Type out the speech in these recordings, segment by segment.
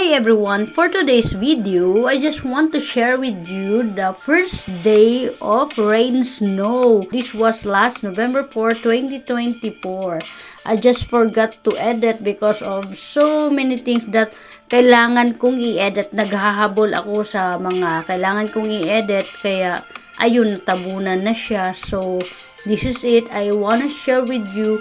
Hi everyone, for today's video, I just want to share with you the first day of rain snow. This was last November 4, 2024. I just forgot to edit because of so many things that kailangan kong i-edit. Naghahabol ako sa mga kailangan kong i-edit, kaya ayun, tabunan na siya. So, this is it. I wanna share with you.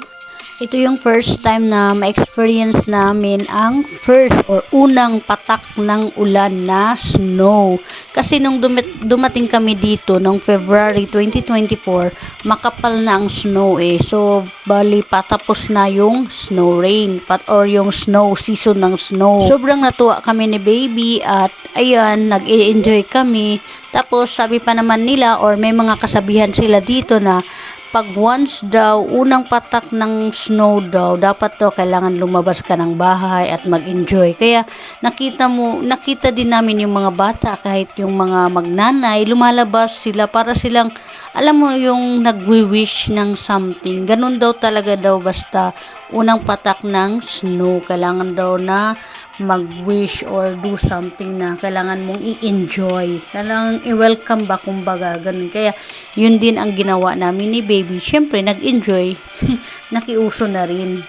Ito yung first time na ma-experience namin ang first or unang patak ng ulan na snow. Kasi nung dumating kami dito noong February 2024, makapal na ang snow eh. So, bali patapos na yung snow rain or yung snow season ng snow. Sobrang natuwa kami ni baby at ayan, nag-i-enjoy kami. Tapos sabi pa naman nila or may mga kasabihan sila dito na pag once daw, unang patak ng snow daw, dapat daw kailangan lumabas ka ng bahay at mag-enjoy. Kaya nakita din namin yung mga bata, kahit yung mga magnanay, lumalabas sila para silang, alam mo yung nagwi-wish ng something. Ganun daw talaga daw basta unang patak ng snow. Kailangan daw na mag-wish or do something na kailangan mong i-enjoy. Kailangan i-welcome ba, kumbaga, ganun. Kaya, yun din ang ginawa namin ni baby. Siyempre, nag-enjoy. Nakiuso na rin.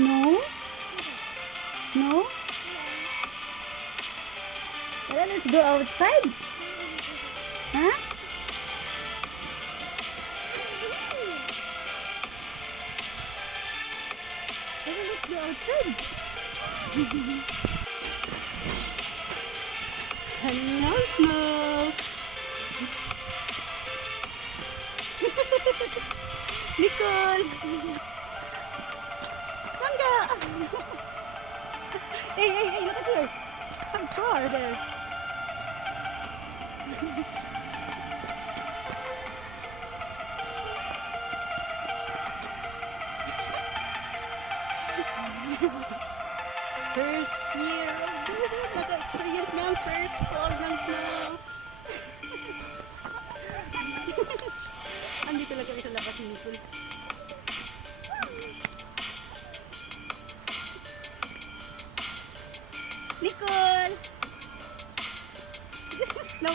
No? No? Let's go outside. Huh? Let's go outside. Hello, Snow. Nicole. Manga. Hey, look at here. Some car there. First year, naka-experience ng first fall ng snow. Andito talaga kami sa labas ni Nicole. Nicole! No!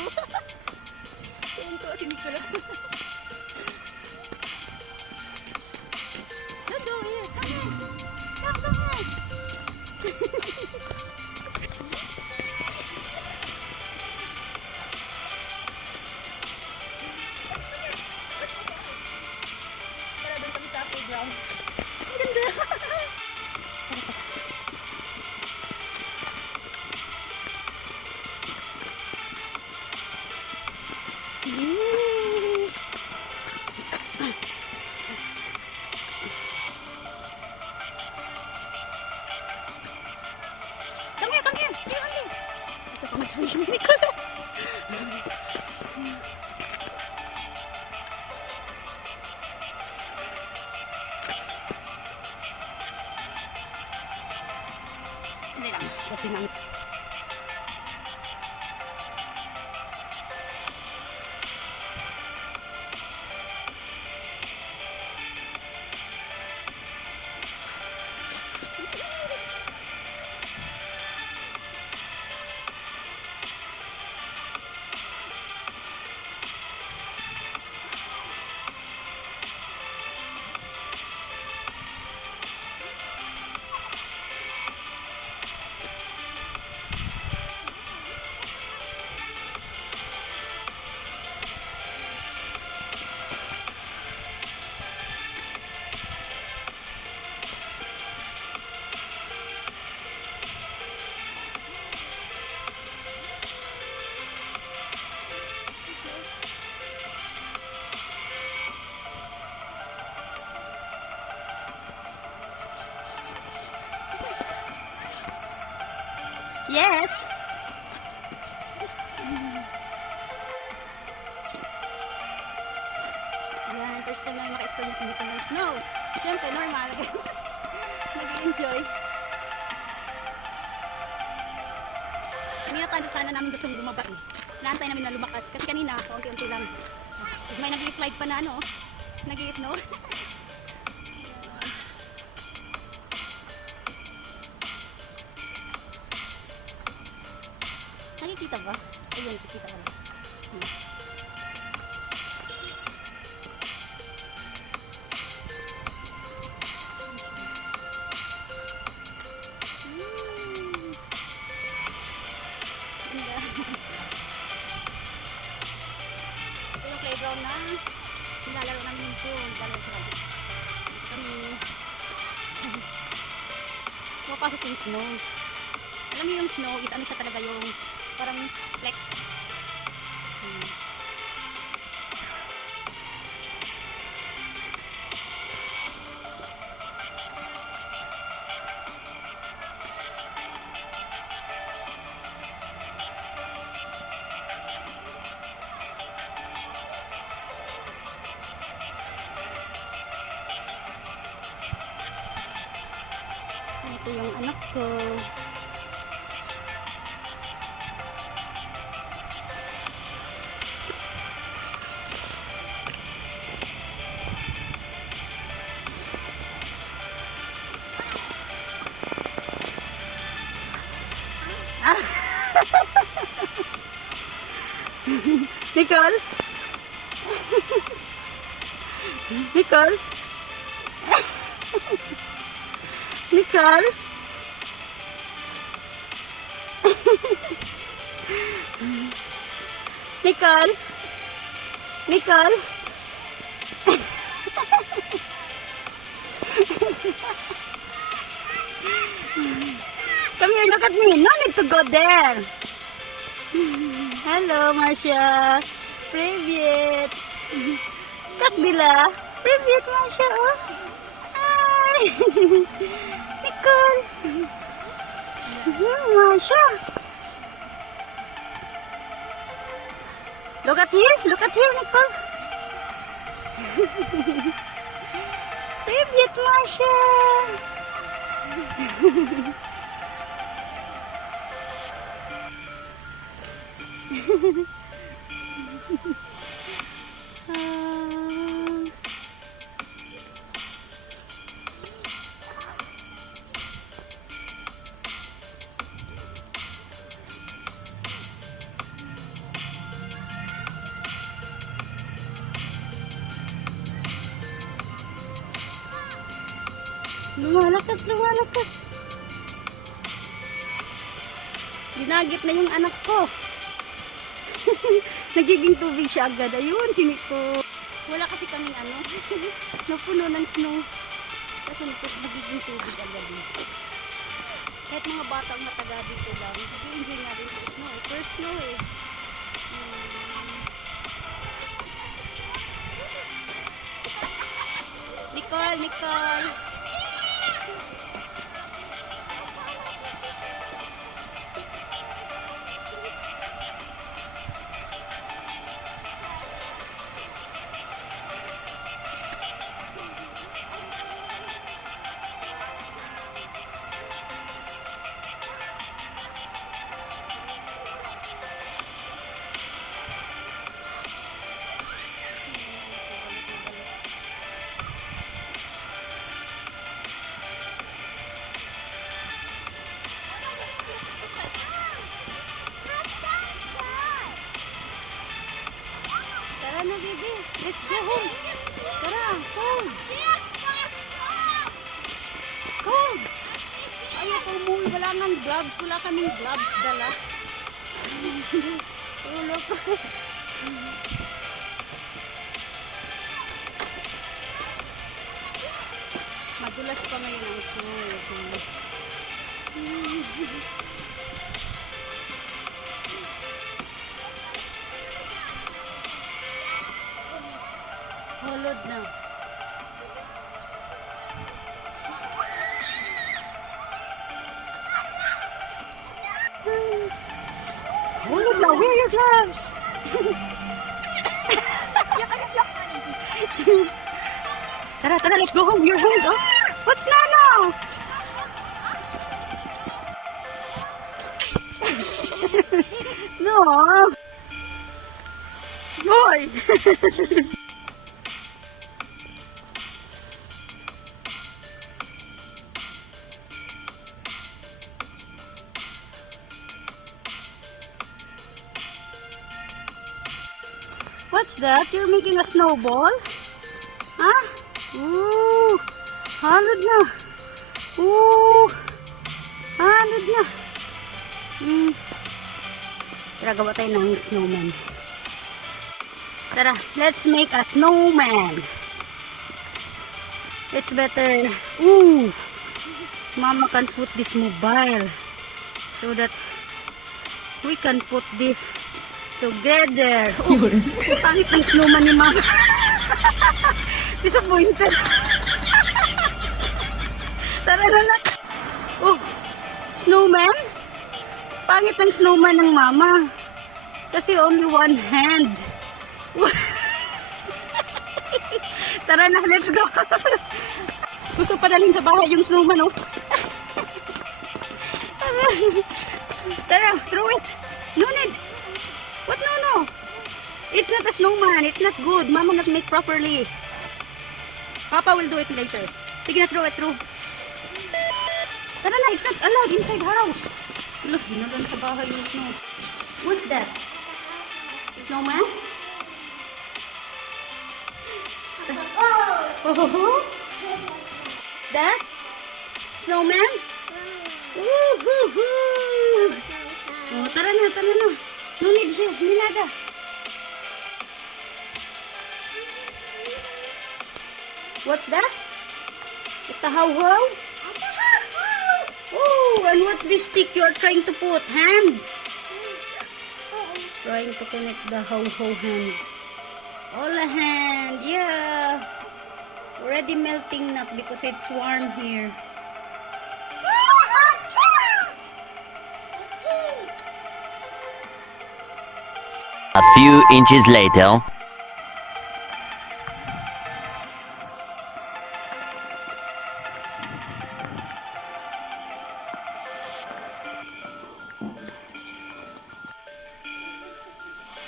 Tunto si Nicole. Let's go here! Come on! Para doon kami sa playground. Ang ganda! Come here. Ito pa magsabi ni Nicole. Hindi lang. Kasi namin. Yes. Ayan, first time na maka-experience dito ng snow. Siyempre, normal. Nag-enjoy. Kanina pa sana namin gustong bumaba eh. Naantay namin na lumakas. Kasi kanina, kaunti-unti lang. Tapos may nag-slide pa na ano. Nag-i-snow. Nakikita ba? Ayun, nakikita ko lang. Ito yung playground na nilalaro namin yung pool. Kami mapasok yung snow. Alam niyo yung snow is ano siya talaga yung parang flex. Ito yung anak ko. Nicole? Nicole? Nicole? Nicole? Nicole? Come here, look at me. No need to go there. Hello, Marcia. Привет. Как дела? Привет, Марcia. Hi. Nicole. Marcia. Look at here, Nicole. Привет, Marcia. Lumalakas. Ginagit na yung anak ko. Nagiging tubig siya agad. Ayun, siniko. Wala kasi kaming ano. Napuno ng snow. Kasi nagiging tubig agad. Kahit mga batang mataga dito lang, nag-enjoy nga rin sa snow. First snow eh. Nicole. Tara na, baby. Let's go home. Tara, home. Home. Ayaw po mo. Wala nang gloves. Wala kaming gloves dala. Ulo ko. Madulas pa ngayon ang snow. Holod na. Holod na. Wear your gloves. Tara, let's go home. Your hand, oh. What's Nana? No. Boy! What's that? You're making a snowball? Huh? Ooh! Halad na! Ooh! Halad na! Tara, gawa tayo ng snowman. Tara, let's make a snowman. It's better. Ooh! Mama can put this mobile so that we can put this together. Oh, pangit ng snowman ni Mama. Disappointed. Tara na lang. Oh, snowman? Pangit ng snowman ng Mama. Kasi only one hand. Tara na, let's go. Gusto pa dalhin sa bahay yung snowman, oh. Tara, throw it. No need. What no? It's not a snowman. It's not good. Mama not make properly. Papa will do it later. Sige na, throw it through. Tara na, it's not allowed inside house. Look, ginagawa sa bahay yung snow. What's that? Snowman? Oh! That? Snowman? Woo-hoo-hoo! Oh, tara na. No need siya, hindi nada. What's that? It's a how-how? Oh, and what's this stick you're trying to put? Hand? Trying to connect the how-how hand. All a hand, yeah. Already melting now because it's warm here. A few inches later.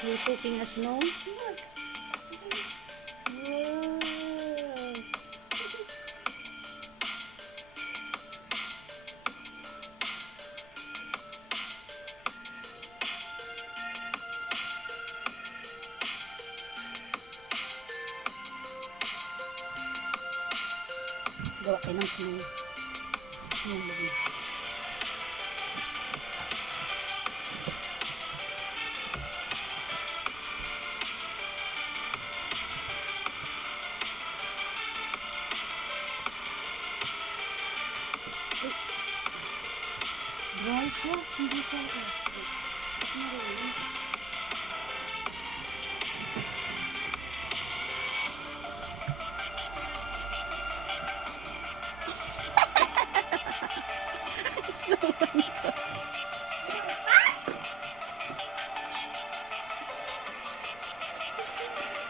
You're cooking a snow? Gawa kayo ng snow. Dry po, hindi po.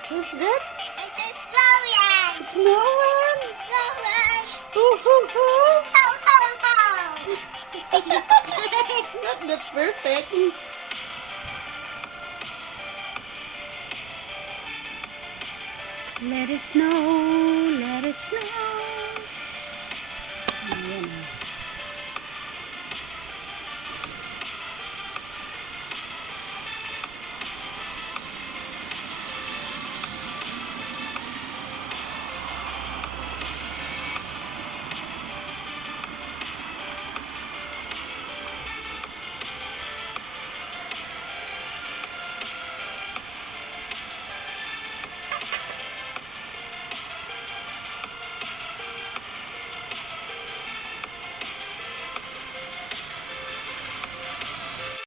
Who's that? It's a snowman! Snowman! Snowman! Hoo-hoo-hoo! Ho, ho, ho! Not that perfect. Let it snow, let it snow.